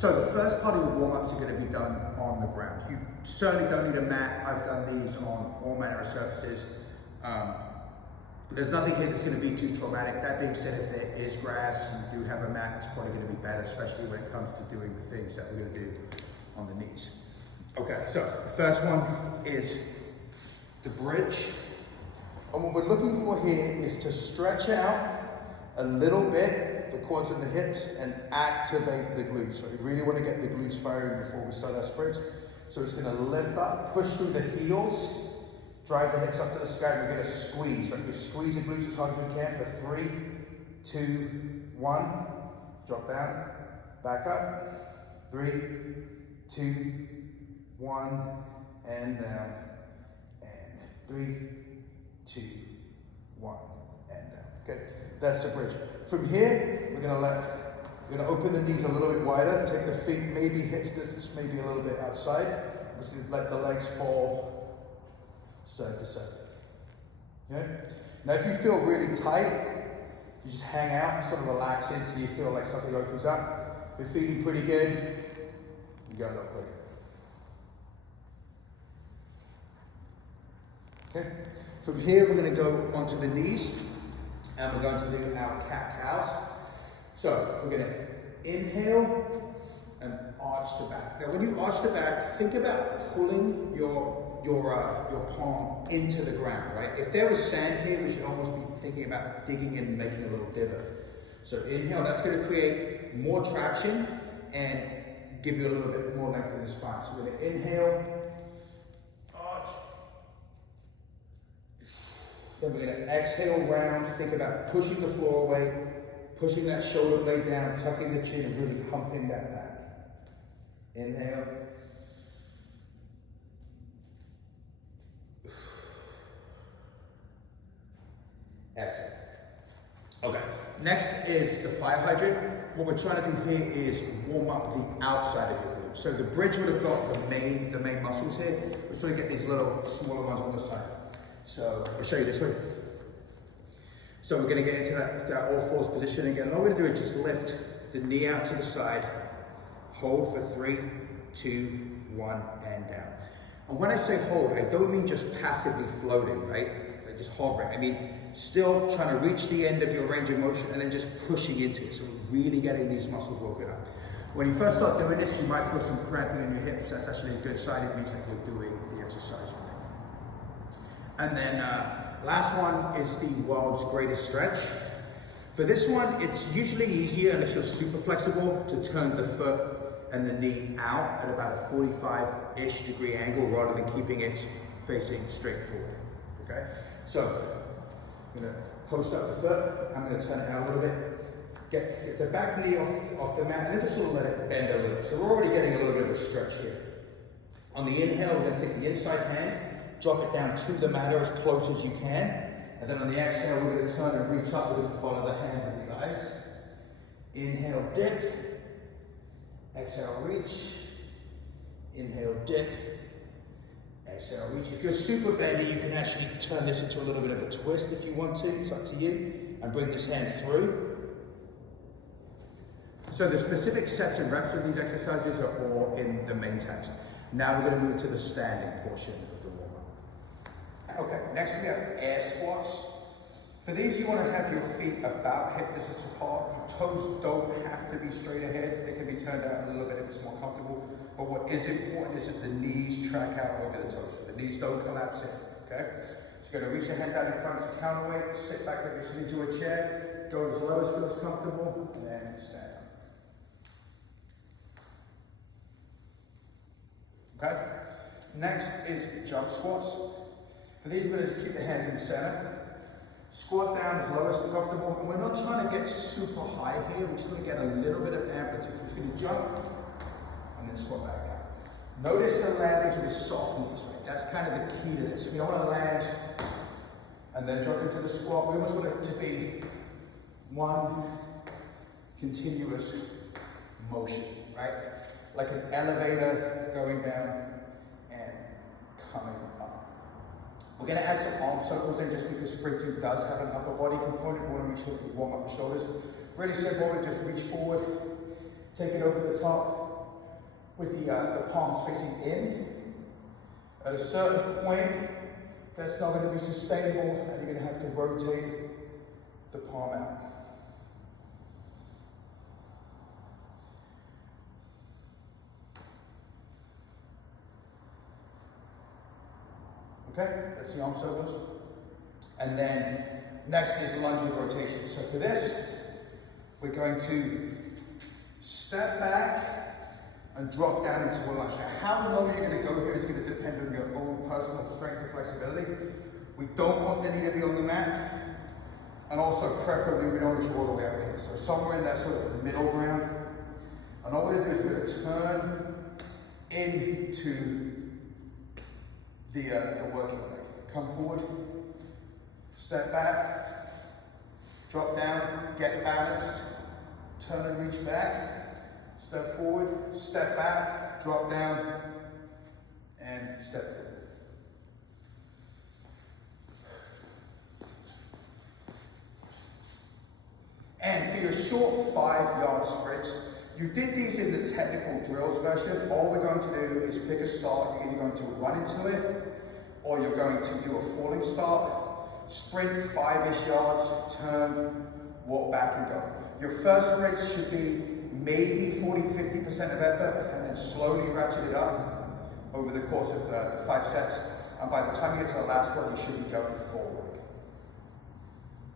So the first part of your warm-ups are going to be done on the ground. You certainly don't need a mat. I've done these on all manner of surfaces. There's nothing here that's going to be too traumatic. That being said, if there is grass and you do have a mat, it's probably going to be better, especially when it comes to doing the things that we're going to do on the knees. Okay, so the first one is the bridge. And what we're looking for here is to stretch out a little bit the quads and the hips and activate the glutes. So we really want to get the glutes firing before we start our sprints. So it's going to lift up, push through the heels, drive the hips up to the sky, and we're going to squeeze. Right? We squeeze the glutes as hard as we can for 3, 2, 1. Drop down, back up. 3, 2, 1, and down. And 3, 2, 1, and down. Okay, that's the bridge. From here, we're going to open the knees a little bit wider. Take the feet maybe hips distance, maybe a little bit outside. We're just going to let the legs fall side to side. Okay? Now if you feel really tight, you just hang out, sort of relax until you feel like something opens up. If you're feeling pretty good, you go a little quicker. Okay? From here we're going to go onto the knees and we're going to do our cat-cows. So we're going to inhale and arch the back. Now when you arch the back, think about pulling your palm into the ground, right? If there was sand here, we should almost be thinking about digging in and making a little divot. So inhale, that's going to create more traction and give you a little bit more length in the spine. So we're going to inhale, arch. Then we're going to exhale round, think about pushing the floor away, pushing that shoulder blade down, tucking the chin and really humping that back. Inhale. Exhale. Okay, next is the fire hydrant. What we're trying to do here is warm up the outside of your glutes. So the bridge would have got the main muscles here. We're trying to get these little smaller ones on the side. So I'll show you this way. So we're going to get into that all fours position again. And all we're going to do is just lift the knee out to the side, hold for 3, 2, 1, and down. And when I say hold, I don't mean just passively floating, right? Like just hovering. I mean still trying to reach the end of your range of motion and then just pushing into it. So really getting these muscles woken up. When you first start doing this, you might feel some cramping in your hips. That's actually a good sign. It means that you're doing the exercise right. And then last one is the world's greatest stretch. For this one, it's usually easier, unless you're super flexible, to turn the foot and the knee out at about a 45-ish degree angle rather than keeping it facing straight forward. Okay? So I'm going to post up the foot, I'm going to turn it out a little bit, get the back knee off the mat, and then just sort of let it bend a little. So we're already getting a little bit of a stretch here. On the inhale, we're going to take the inside hand, drop it down to the mat or as close as you can, and then on the exhale, we're going to turn and reach up, we're going to follow the hand with the eyes. Inhale, dip, exhale, reach, inhale, dip, exhale, reach. If you're super bendy, you can actually turn this into a little bit of a twist if you want to. It's up to you. And bring this hand through. So the specific sets and reps of these exercises are all in the main text. Now we're going to move to the standing portion of the warm-up. Okay, next we have air squats. For these, you want to have your feet about hip distance apart. Your toes don't have to be straight ahead. They can be turned out a little bit if it's more comfortable. But what is important is that the knees track out over the toes. So the knees don't collapse in, okay? So you're going to reach your hands out in front as a counterweight, sit back like you're sitting into a chair, go as low as feels comfortable, and then stand up. Okay? Next is jump squats. For these, we're going to just keep the hands in the center. Squat down as low as comfortable. And we're not trying to get super high here. We just want to get a little bit of amplitude. So we're just going to jump and then squat back down. Notice the landings with soft knees. Right? That's kind of the key to this. We don't want to land and then drop into the squat. We almost want it to be one continuous motion, right? Like an elevator going down and coming up. We're going to add some arm circles in just because sprinting does have an upper body component. We want to make sure that we warm up the shoulders. Really simple, we just reach forward, take it over the top, with the palms facing in. At a certain point, that's not going to be sustainable and you're going to have to rotate the palm out. Okay, that's the arm circles. And then next is lunge with rotation. So for this, we're going to step back and drop down into a lunge. Now, how low you're going to go here is going to depend on your own personal strength and flexibility. We don't want the knee to be on the mat, and also preferably we don't want you all the way up here. So somewhere in that sort of middle ground. And all we're going to do is we're going to turn into the working leg. Come forward, step back, drop down, get balanced, turn and reach back, step forward, step back, drop down, and step forward. And for your short 5-yard sprints, you did these in the technical drills version. All we're going to do is pick a start. You're either going to run into it, or you're going to do a falling start, sprint 5-ish yards, turn, walk back and go. Your first sprints should be maybe 40-50% of effort, and then slowly ratchet it up over the course of the 5 sets. And by the time you get to the last one, you should be going forward.